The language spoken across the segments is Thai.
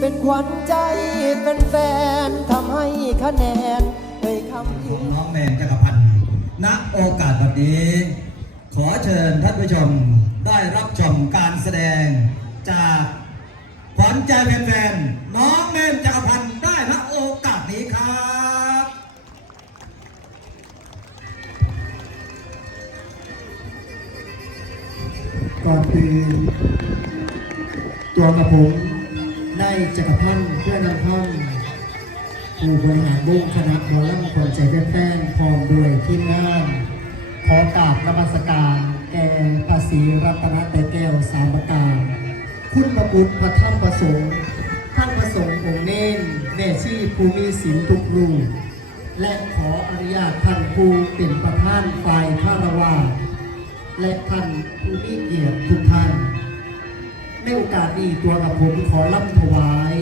เป็นขวัญใจเป็นแฟนๆทำให้คะแนนเอ่ยคำขยืองนน้องแมนจักรพันธ์ณโอกาสวันนี้ ขอเชิญท่านผู้ชมได้รับชมการแสดง จากขวัญใจแฟนๆน้องแมนจักรพันธ์ได้ณโอกาสนี้ครับก่อนอื่นตัวกระผมได้ จักรพันธ์เพื่อนำพันธ์ผู้บริหารวงคณะหมอลำคนใจแฟนๆพร้อมด้วยทีมงานขอกราบนมัสการแก่ภาษีรัตนแต่แก้วสามประการ คุณพระพุทธพระธรรมประสงค์ท่านประสงค์องค์เน้นแม่ชีภูมิศิลทุกรูปและขออนุญาตท่านผู้เป็นประธานฝ่ายคารวาสและท่านผู้มีเกียรติทุกท่าน ในโอกาสนี้ตัวกับผมขอรับถวาย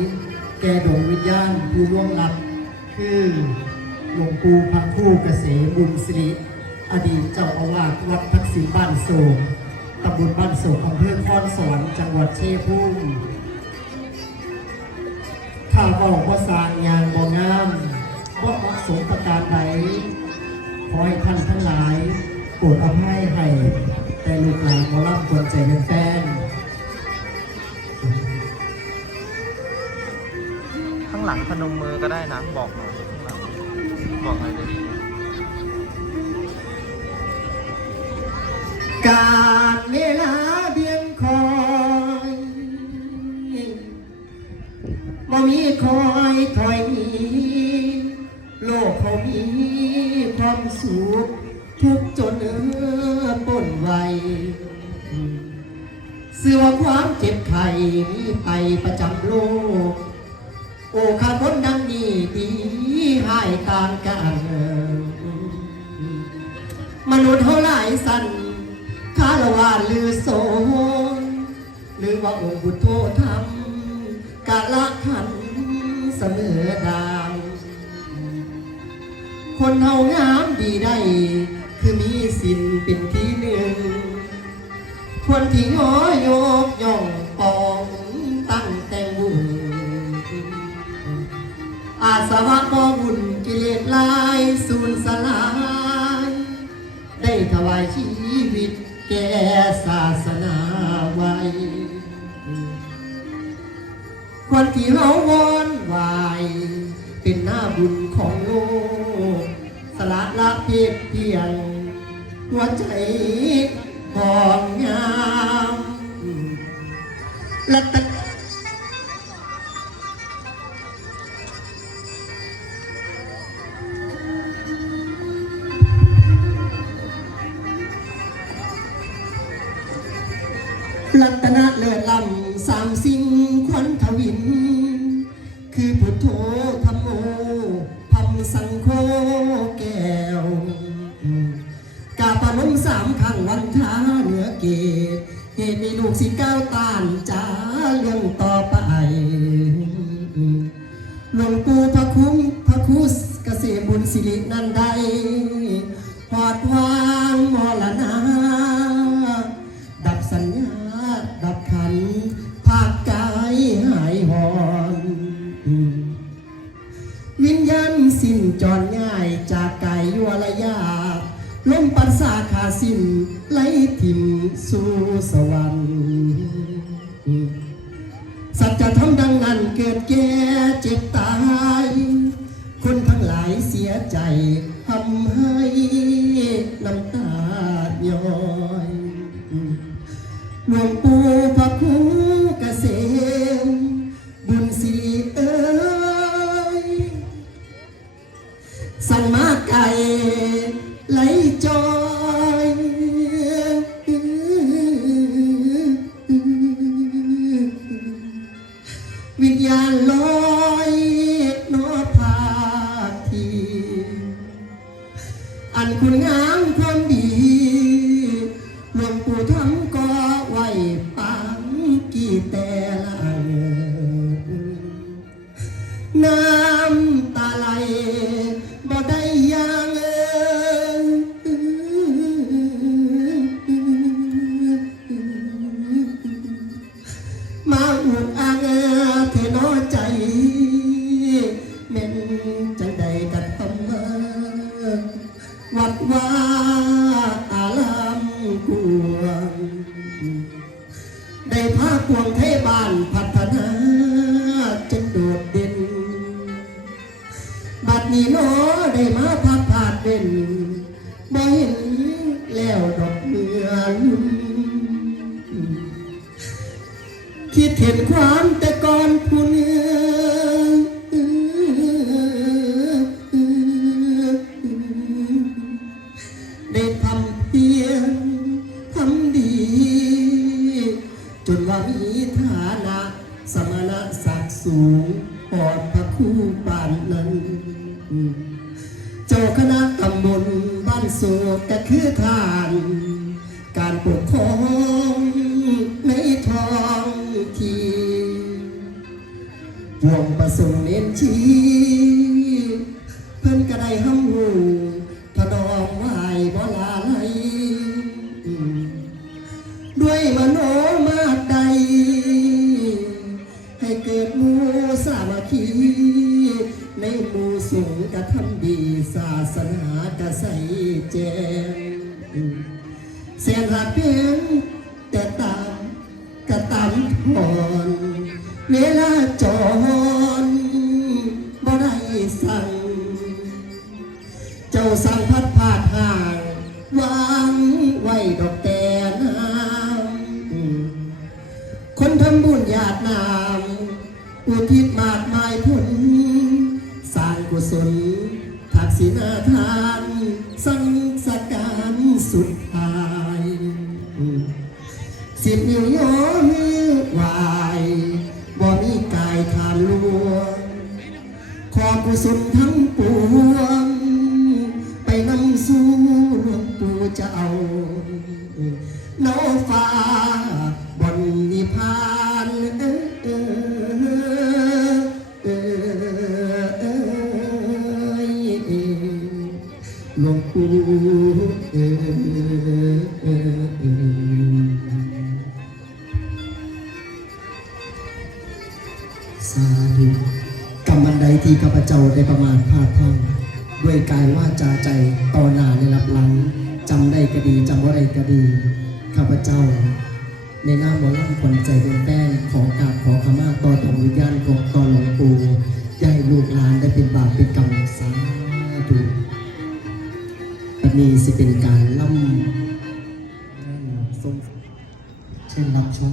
แก่ดวงวิญญาณผู้ร่วงลับ คือหลวงปู่พักคู่เกษมบุญสิริอดีตเจ้าอาวาสวัดทักษิณบ้านโศกตำบลบ้านโศกอำเภอคอนสวรรค์จังหวัดเชียงภูมิข้าบอกว่าสร้างยางบ่งามว่าเหมาะสมประการใดขอให้ท่านทั้งหลายโปรดอภัยให้แต่ลูกหลานหมอลำควรใจเป็นแฟน นมมือก็ได้นะ บอกหน่อยบอกหน่อยดิการเวลาเบียงคอยบ่มีคอยถอยโลกเขามีความสุขทุกจนเออปนไวเสื่อความเจ็บไข้มีไปประจำโลก โอ้ข้าคนดังนี้ดีให้ต่างกันมนุษย์เท่าหลายสันคารวะลือโสนหรือว่าองค์บุตโธธรรมกาละขันเสมอดาวคนเฮางามดีได้ ถวายชีวิตแก่ศาสนาไว้ ควรที่เฮาวอนไหวายเป็นหน้าบุญของโลก สละละเพียเพียงหัวใจของงามและตะ รัตนะเลิศลำสามสิ่งควันทวิน คือพุทโธธรรมโมพัมสังโฆแก้วกาปนมสามขังวันท้าเหนือเกตเหตุมีลูกสิก้าวตานจ้าเรื่องต่อไปหลวงปู่พระคุ้มพระคุสเกษมบุญสิรินันใดหอดวา สู่สวรรค์สัจธรรมดังนั้นเกิดแก่เจ็บตาย คนทั้งหลายเสียใจทำให้น้ำตาย้อยหลวงปู่พระครูเกษม วิญญาณลอยนอพาทีอันคุณงามความดีหลวงปู่ทำก็ไหวปังกี่แต่ละน้ำตาไหลบ่ได้ยางเอ่ยมาอุดอังเทนอ น้อได้มาพักผ่านเด่นบ่เห็นแล้วดอกเดือนคิดเห็นความแต่ก่อนผู้เนื้อได้ทำเพียงทำดี จนว่ามีฐานะสมณะศักดิ์สูงปอดพระคู่ปานนั้น เจ้าคณะตำบลบ้านโศกก็คือทาน การปกครองในท้องที่วงประสงค์เน้นชี้ มู่สงกระทำดีศาสนากระใสแจงเสียนหักเพียงแต่ตามกระตามทอนเวลาจรบ่ได้สั่ง เจ้าสั่งพัดพาดห่างวางไว้ดอกแต ทักษิณาทานสังสการสุดท้าย สิบนิ้วโยมือวายบ่มีกายทานลวงขอกุศลทั้ง หลวงปู่เออเออเออสาธุกรรมใดที่ข้าพเจ้าได้ประมาทพลาดพลั้งด้วยกายว่าจาใจต่อหน้าในรับหลังจำได้ก็ดีจำว่าได้ก็ดีข้าพเจ้า ในหน้ามหมอลำคนใจเป็นแป้งขอกราบขอขมาต่อดวงวิญญาณของต่อหลวงปู่ย่าให้ลูกหลานได้เป็นบาปเป็นกรรมสาธุ อันนี้สิเป็นการล่ำทรงเช่นรับชม